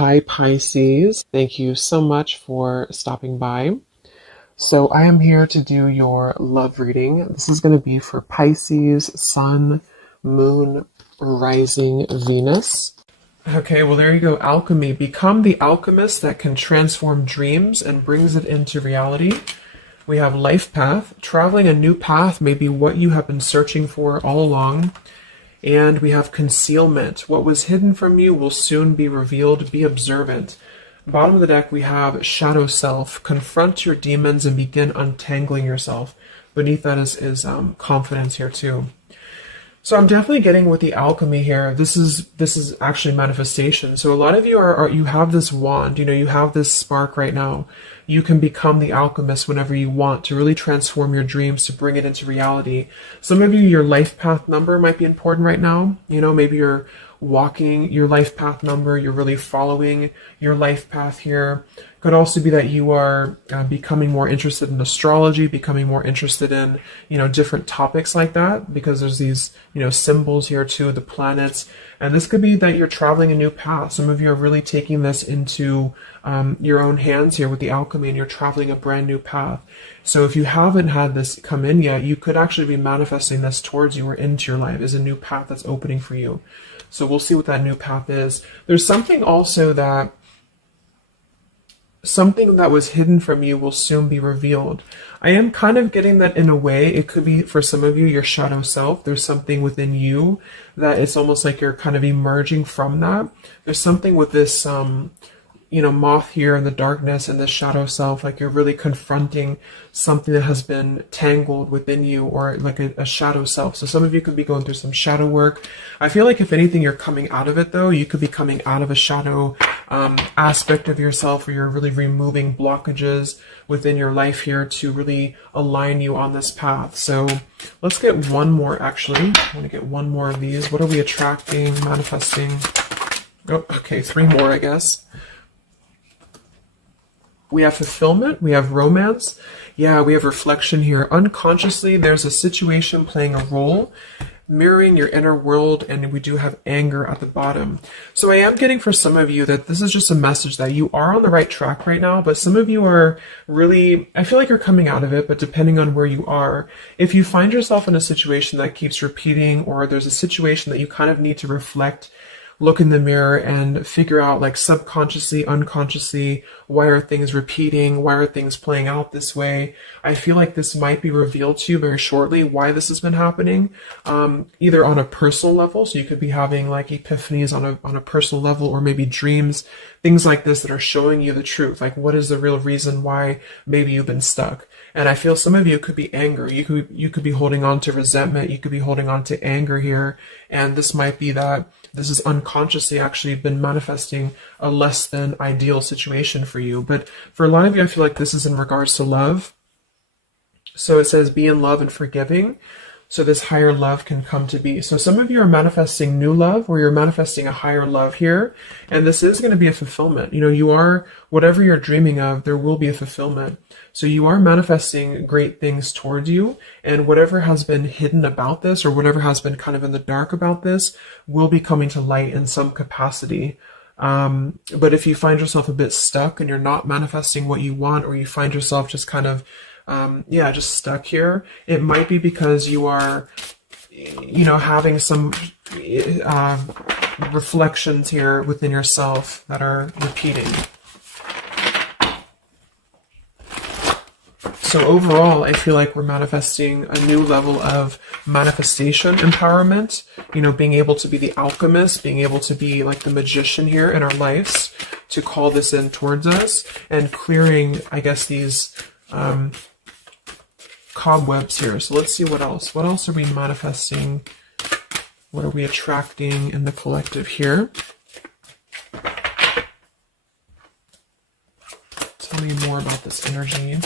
Hi, Pisces. Thank you so much for stopping by. So, I am here to do your love reading. This is going to be for Pisces, Sun, Moon, Rising, Venus. Okay, well, there you go. Alchemy. Become the alchemist that can transform dreams and brings it into reality. We have life path. Traveling a new path may be what you have been searching for all along. And we have concealment. What was hidden from you will soon be revealed. Be observant. Bottom of the deck, we have shadow self. Confront your demons and begin untangling yourself. Beneath that is confidence here too. So I'm definitely getting with the alchemy here. This is actually manifestation. So a lot of you you have this wand, you have this spark right now. You can become the alchemist whenever you want to really transform your dreams, to bring it into reality. Some of you, your life path number might be important right now. Maybe you're walking your life path number, you're really following your life path here. Could also be that you are becoming more interested in astrology, becoming more interested in, different topics like that, because there's these, symbols here too, the planets. And this could be that you're traveling a new path. Some of you are really taking this into your own hands here with the alchemy, and you're traveling a brand new path. So if you haven't had this come in yet, you could actually be manifesting this towards you or into your life as a new path that's opening for you. So we'll see what that new path is. There's something also that something that was hidden from you will soon be revealed. I am kind of getting that in a way. It could be for some of you, your shadow self. There's something within you that it's almost like you're kind of emerging from that. There's something with this moth here in the darkness and this shadow self, like you're really confronting something that has been tangled within you, or like a shadow self. So some of you could be going through some shadow work. I feel like if anything, you're coming out of it though. You could be coming out of a shadow aspect of yourself, where you're really removing blockages within your life here to really align you on this path. So let's get one more actually. I want to get one more of these. What are we attracting, manifesting? Oh, okay, three more, I guess. We have fulfillment, we have romance, yeah, we have reflection here. Unconsciously, there's a situation playing a role, mirroring your inner world, and we do have anger at the bottom. So I am getting for some of you that this is just a message that you are on the right track right now, but some of you are really, I feel like you're coming out of it, but depending on where you are, if you find yourself in a situation that keeps repeating, or there's a situation that you kind of need to reflect, look in the mirror and figure out, like, subconsciously, unconsciously, why are things repeating? Why are things playing out this way? I feel like this might be revealed to you very shortly, why this has been happening, either on a personal level. So you could be having like epiphanies on a personal level, or maybe dreams, things like this that are showing you the truth. Like, what is the real reason why maybe you've been stuck? And I feel some of you could be anger. You could be holding on to resentment. You could be holding on to anger here. And this might be that this is unconsciously actually been manifesting a less than ideal situation for you. But for a lot of you, I feel like this is in regards to love. So it says, be in love and forgiving, so this higher love can come to be. So some of you are manifesting new love, or you're manifesting a higher love here. And this is going to be a fulfillment. You are, whatever you're dreaming of, there will be a fulfillment. So you are manifesting great things towards you. And whatever has been hidden about this, or whatever has been kind of in the dark about this, will be coming to light in some capacity. But if you find yourself a bit stuck and you're not manifesting what you want, or you find yourself just kind of just stuck here, it might be because you are, having some reflections here within yourself that are repeating. So overall, I feel like we're manifesting a new level of manifestation empowerment, being able to be the alchemist, being able to be like the magician here in our lives, to call this in towards us, and clearing, I guess, these cobwebs here. So let's see what else. What else are we manifesting? What are we attracting in the collective here? Tell me more about this energy.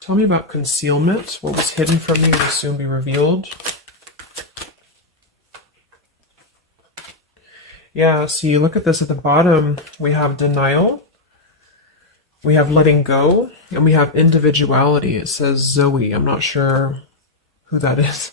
Tell me about concealment. What was hidden from you will soon be revealed. Yeah, so you look at this at the bottom, we have denial. We have letting go, and we have individuality. It says Zoe. I'm not sure who that is.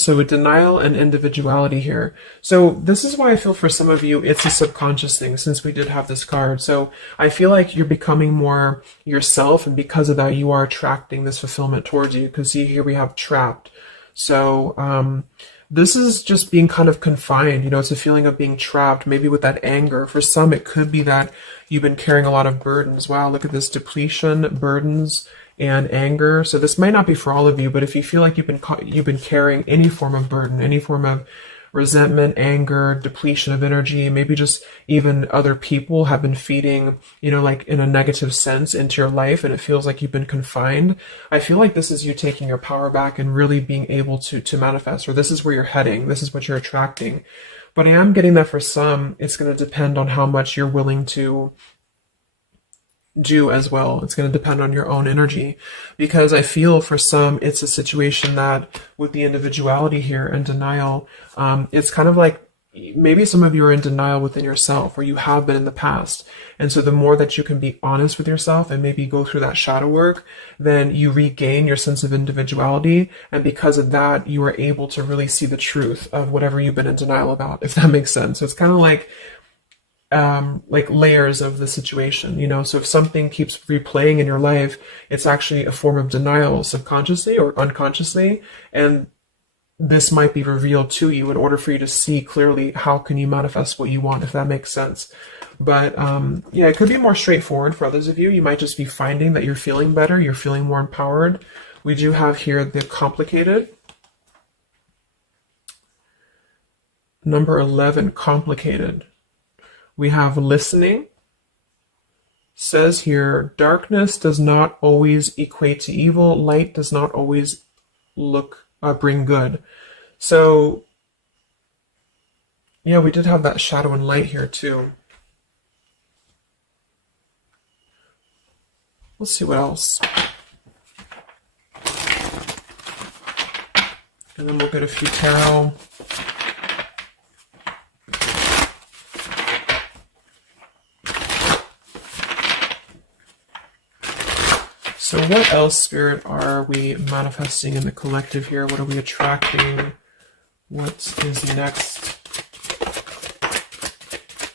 So with denial and individuality here. So this is why I feel for some of you, it's a subconscious thing, since we did have this card. So I feel like you're becoming more yourself, and because of that, you are attracting this fulfillment towards you. Because see, here we have trapped. So this is just being kind of confined. You know, it's a feeling of being trapped, maybe with that anger. For some, it could be that you've been carrying a lot of burdens. Wow, look at this: depletion, burdens, and anger. So this might not be for all of you, but if you feel like you've been carrying any form of burden, any form of resentment, anger, depletion of energy, maybe just even other people have been feeding, you know, like in a negative sense into your life, and it feels like you've been confined. I feel like this is you taking your power back and really being able to manifest, or this is where you're heading. This is what you're attracting. But I am getting that for some, it's going to depend on how much you're willing to do as well. It's going to depend on your own energy, because I feel for some it's a situation that with the individuality here and denial, it's kind of like maybe some of you are in denial within yourself, or you have been in the past. And so the more that you can be honest with yourself and maybe go through that shadow work, then you regain your sense of individuality. And because of that, you are able to really see the truth of whatever you've been in denial about, if that makes sense. So it's kind of like layers of the situation, you know. So if something keeps replaying in your life, it's actually a form of denial, subconsciously or unconsciously, and this might be revealed to you in order for you to see clearly how can you manifest what you want, if that makes sense. But yeah, it could be more straightforward for others of you. You might just be finding that you're feeling better, you're feeling more empowered. We do have here the complicated. Number 11, complicated. We have listening. Says here, darkness does not always equate to evil. Light does not always bring good. So, yeah, we did have that shadow and light here too. Let's see what else. And then we'll get a few tarot. So what else, Spirit, are we manifesting in the collective here? What are we attracting? What is next?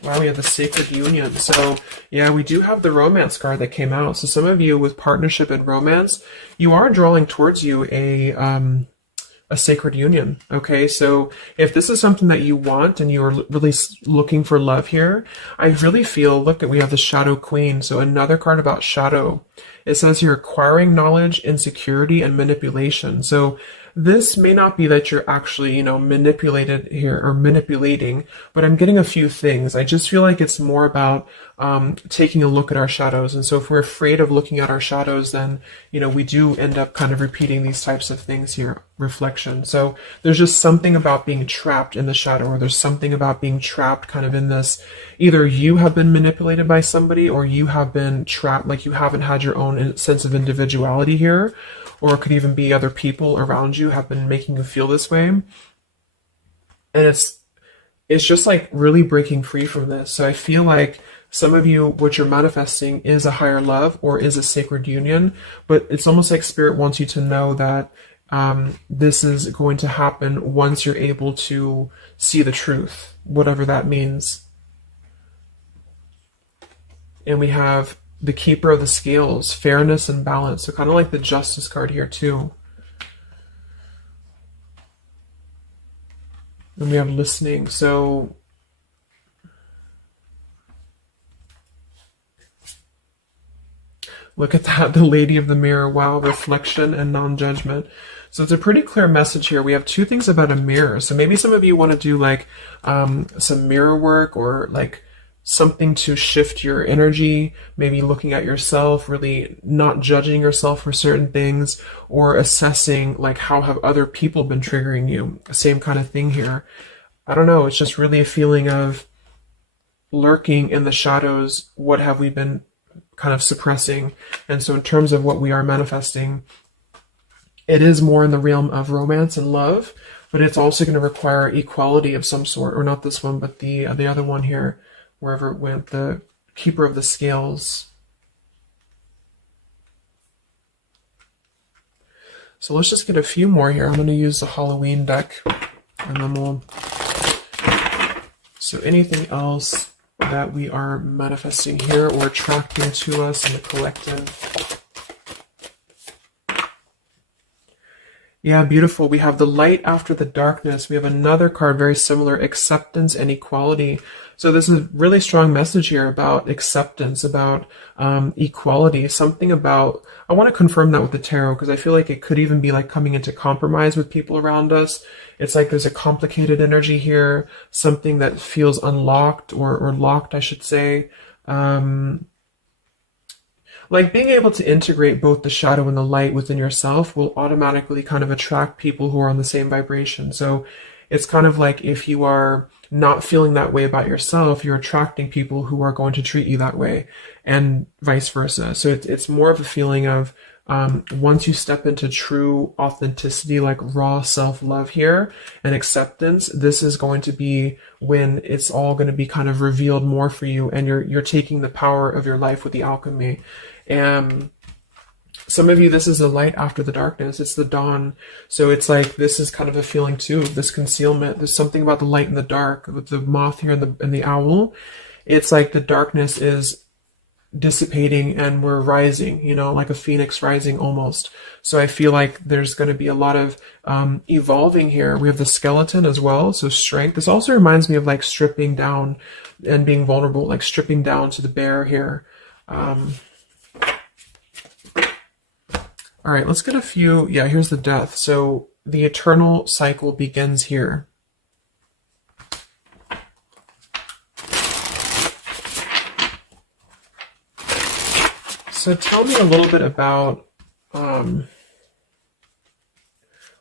Wow, we have the sacred union. So yeah, we do have the romance card that came out. So some of you with partnership and romance, you are drawing towards you a sacred union. Okay, so if this is something that you want and you're really looking for love here, I really feel, look, we have the Shadow Queen. So another card about shadow. It says you're acquiring knowledge, insecurity, and manipulation. So this may not be that you're actually, you know, manipulated here or manipulating, but I'm getting a few things. I just feel like it's more about taking a look at our shadows. And so if we're afraid of looking at our shadows, then, you know, we do end up kind of repeating these types of things here, reflection. So there's just something about being trapped in the shadow, or there's something about being trapped kind of in this, either you have been manipulated by somebody, or you have been trapped, like you haven't had your own sense of individuality here. Or it could even be other people around you have been making you feel this way. And it's just like really breaking free from this. So I feel like some of you, what you're manifesting is a higher love or is a sacred union, but it's almost like Spirit wants you to know that this is going to happen once you're able to see the truth, whatever that means. And we have the Keeper of the Scales, fairness and balance. So kind of like the Justice card here too. And we have listening. So look at that, the Lady of the Mirror. Wow, reflection and non-judgment. So it's a pretty clear message here. We have two things about a mirror. So maybe some of you want to do like some mirror work, or like something to shift your energy, maybe looking at yourself, really not judging yourself for certain things, or assessing like how have other people been triggering you. Same kind of thing here. I don't know, it's just really a feeling of lurking in the shadows. What have we been kind of suppressing? And so in terms of what we are manifesting, it is more in the realm of romance and love, but it's also going to require equality of some sort, or not this one, but the other one here, wherever it went, the Keeper of the Scales. So let's just get a few more here. I'm going to use the Halloween deck, and then we'll... So anything else that we are manifesting here or attracting to us in the collective? Yeah, beautiful. We have the light after the darkness. We have another card very similar, acceptance and equality. So this is a really strong message here about acceptance, about equality, something about, I want to confirm that with the tarot because I feel like it could even be like coming into compromise with people around us. It's like there's a complicated energy here, something that feels unlocked or locked, I should say. Like being able to integrate both the shadow and the light within yourself will automatically kind of attract people who are on the same vibration. So it's kind of like if you are not feeling that way about yourself, you're attracting people who are going to treat you that way, and vice versa. So it's more of a feeling of once you step into true authenticity, like raw self-love here and acceptance, this is going to be when it's all going to be kind of revealed more for you, and you're taking the power of your life with the alchemy. And some of you, this is the light after the darkness. It's the dawn. So it's like, this is kind of a feeling too, of this concealment. There's something about the light and the dark with the moth here and the owl. It's like the darkness is dissipating and we're rising, you know, like a phoenix rising almost. So I feel like there's going to be a lot of evolving here. We have the skeleton as well. So strength. This also reminds me of like stripping down and being vulnerable, like stripping down to the bare here. All right, let's get a few. Yeah, here's the death. So the eternal cycle begins here. So tell me a little bit about,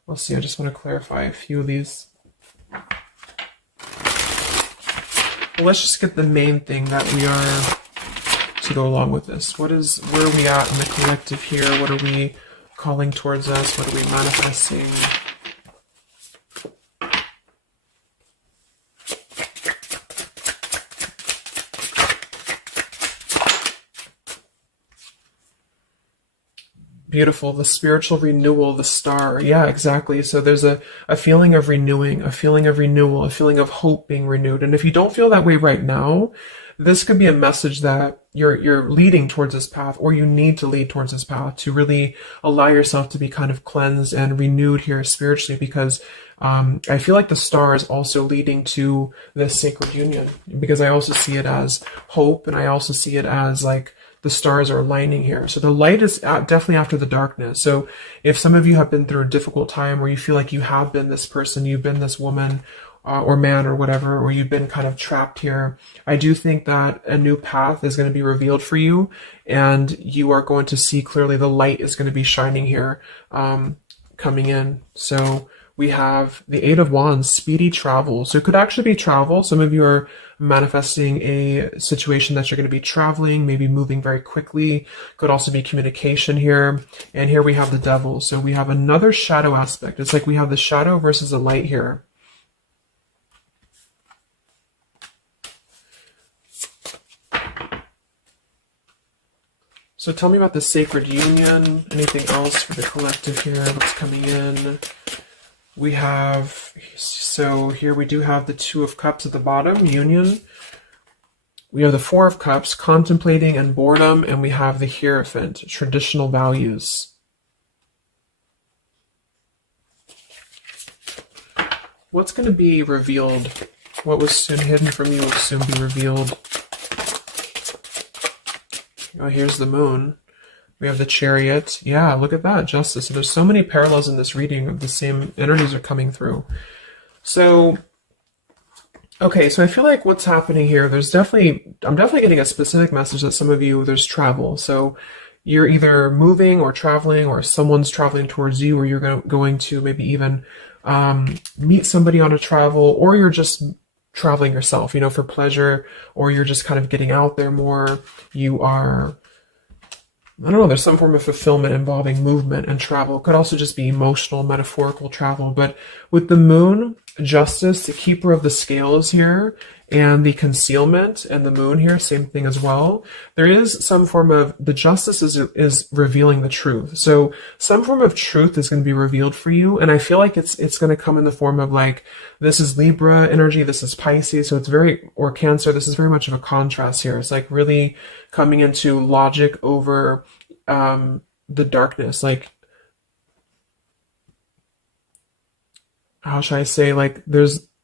let's see, I just want to clarify a few of these. Well, let's just get the main thing that we are to go along with this. Where are we at in the collective here? What are we calling towards us? What are we manifesting? Beautiful. The spiritual renewal, the star. Yeah, exactly. So there's a feeling of renewing, a feeling of renewal, a feeling of hope being renewed. And if you don't feel that way right now, this could be a message that you're leading towards this path, or you need to lead towards this path to really allow yourself to be kind of cleansed and renewed here spiritually, because I feel like the star is also leading to this sacred union, because I also see it as hope, and I also see it as like the stars are aligning here. So the light is definitely after the darkness. So if some of you have been through a difficult time where you feel like you have been this person, you've been this woman or man or whatever, or you've been kind of trapped here, I do think that a new path is going to be revealed for you, and you are going to see clearly the light is going to be shining here, coming in. So we have the Eight of Wands, speedy travel. So it could actually be travel. Some of you are manifesting a situation that you're going to be traveling, maybe moving very quickly. Could also be communication here. And here we have the Devil. So we have another shadow aspect. It's like we have the shadow versus the light here. So tell me about the sacred union. Anything else for the collective here? What's coming in? We have, so here we do have the Two of Cups at the bottom, union. We have the Four of Cups, contemplating and boredom, and we have the Hierophant, traditional values. What's going to be revealed? What was soon hidden from you will soon be revealed. Oh, here's the Moon. We have the Chariot. Yeah, look at that, Justice. So there's so many parallels in this reading of the same energies are coming through. So, okay, so I feel like what's happening here, I'm definitely getting a specific message that some of you, there's travel. So you're either moving or traveling, or someone's traveling towards you, or you're going to maybe even meet somebody on a travel, or you're just traveling yourself, you know, for pleasure, or you're just kind of getting out there more. You are, I don't know, there's some form of fulfillment involving movement and travel. It could also just be emotional, metaphorical travel. But with the Moon, Justice, the keeper of the scales here, and the concealment, and the moon here, same thing as well. There is some form of, the justice is revealing the truth. So some form of truth is going to be revealed for you, and I feel like it's going to come in the form of like, this is Libra energy, this is Pisces, so it's very, or Cancer, this is very much of a contrast here. It's like really coming into logic over the darkness, like, how should I say, like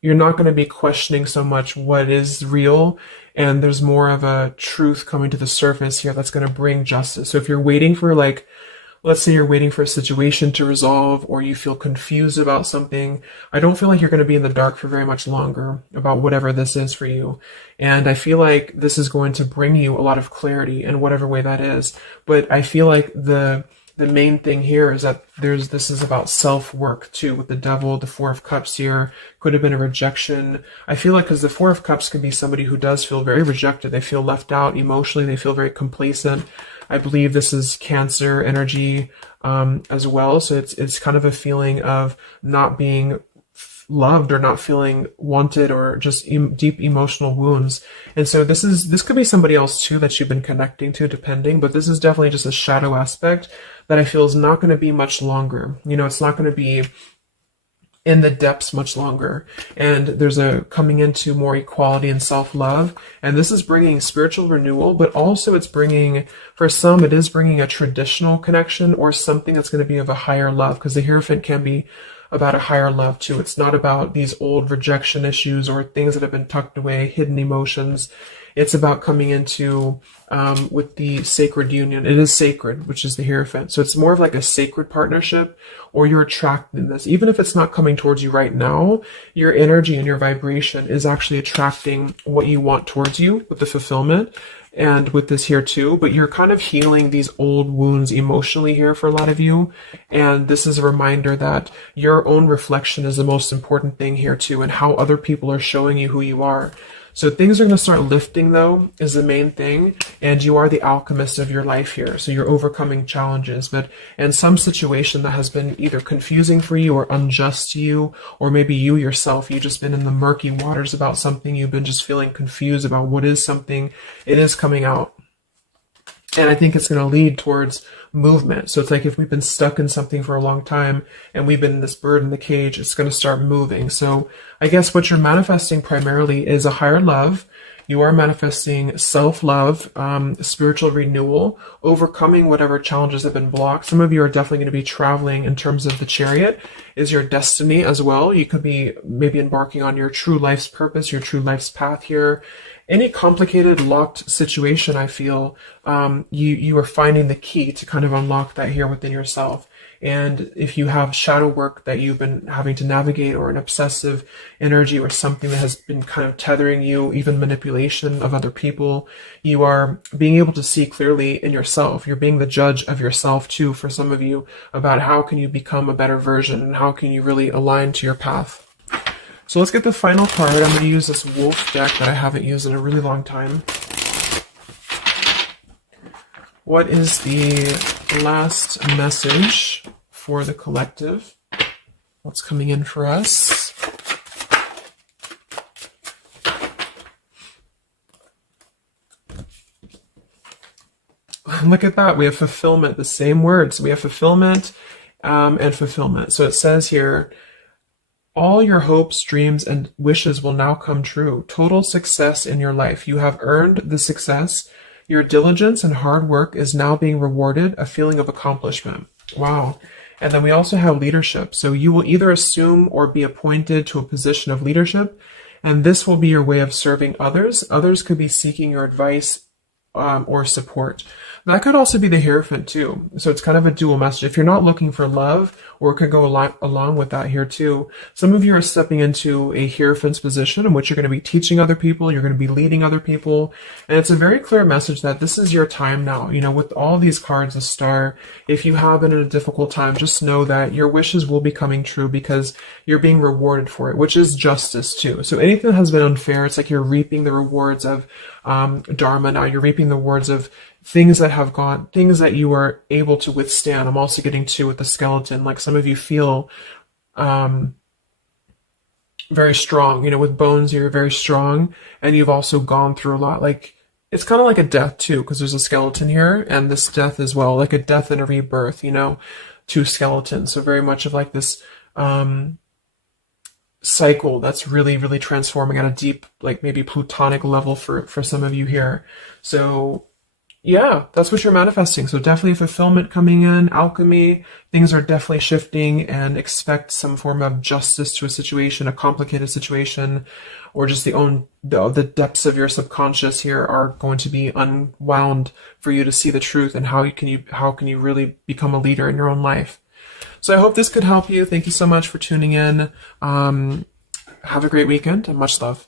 you're not going to be questioning so much what is real, and there's more of a truth coming to the surface here that's going to bring justice. So if you're waiting for, like, let's say you're waiting for a situation to resolve, or you feel confused about something, I don't feel like you're going to be in the dark for very much longer about whatever this is for you. And I feel like this is going to bring you a lot of clarity in whatever way that is. But I feel like the main thing here is that this is about self-work too, with the Devil, the Four of Cups here, could have been a rejection. I feel like, because the Four of Cups can be somebody who does feel very rejected, they feel left out emotionally, they feel very complacent. I believe this is Cancer energy as well, so it's kind of a feeling of not being loved or not feeling wanted, or just deep emotional wounds. And so this could be somebody else too that you've been connecting to, depending, but this is definitely just a shadow aspect that I feel is not going to be much longer. You know, it's not going to be in the depths much longer. And there's a coming into more equality and self-love. And this is bringing spiritual renewal, but also it's bringing, for some, it is bringing a traditional connection or something that's going to be of a higher love, because the Hierophant can be about a higher love too. It's not about these old rejection issues or things that have been tucked away, hidden emotions. It's about coming into with the sacred union. It is sacred, which is the Hierophant. So it's more of like a sacred partnership, or you're attracting this. Even if it's not coming towards you right now, your energy and your vibration is actually attracting what you want towards you with the fulfillment. And with this here too, but you're kind of healing these old wounds emotionally here for a lot of you. And this is a reminder that your own reflection is the most important thing here too, and how other people are showing you who you are. So things are going to start lifting, though, is the main thing. And you are the alchemist of your life here. So you're overcoming challenges. But in some situation that has been either confusing for you or unjust to you, or maybe you yourself, you've just been in the murky waters about something. You've been just feeling confused about what is something. It is coming out. And I think it's going to lead towards movement. So it's like if we've been stuck in something for a long time and we've been in this bird in the cage, it's going to start moving. So I guess what you're manifesting primarily is a higher love. You are manifesting self-love, spiritual renewal, overcoming whatever challenges have been blocked. Some of you are definitely going to be traveling in terms of the Chariot is your destiny as well. You could be maybe embarking on your true life's purpose, your true life's path here. Any complicated, locked situation, I feel, you are finding the key to kind of unlock that here within yourself. And if you have shadow work that you've been having to navigate, or an obsessive energy, or something that has been kind of tethering you, even manipulation of other people, you are being able to see clearly in yourself. You're being the judge of yourself too, for some of you, about how can you become a better version, and how can you really align to your path. So let's get the final card. I'm going to use this wolf deck that I haven't used in a really long time. What is the last message for the collective? What's coming in for us? Look at that. We have fulfillment, the same words. We have fulfillment and fulfillment. So it says here, all your hopes, dreams, and wishes will now come true. Total success in your life. You have earned the success. Your diligence and hard work is now being rewarded, a feeling of accomplishment. Wow. And then we also have leadership. So you will either assume or be appointed to a position of leadership, and this will be your way of serving others. Others could be seeking your advice or support. That could also be the Hierophant too. So it's kind of a dual message. If you're not looking for love, or it could go along with that here too. Some of you are stepping into a Hierophant's position in which you're going to be teaching other people, you're going to be leading other people. And it's a very clear message that this is your time now. You know, with all these cards, a star, if you have been in a difficult time, just know that your wishes will be coming true because you're being rewarded for it, which is justice too. So anything that has been unfair, it's like you're reaping the rewards of Dharma now. You're reaping the rewards of things that have gone, things that you are able to withstand. I'm also getting to with the skeleton, like some of you feel very strong. You know, with bones, you're very strong, and you've also gone through a lot. Like, it's kind of like a death too, because there's a skeleton here, and this death as well, like a death and a rebirth, you know, two skeletons. So very much of like this cycle that's really, really transforming at a deep, like maybe plutonic level for some of you here. So yeah, that's what you're manifesting. So definitely fulfillment coming in, alchemy, things are definitely shifting, and expect some form of justice to a situation, a complicated situation, or just the depths of your subconscious here are going to be unwound for you to see the truth, and how can you really become a leader in your own life. So I hope this could help you. Thank you so much for tuning in. Have a great weekend and much love.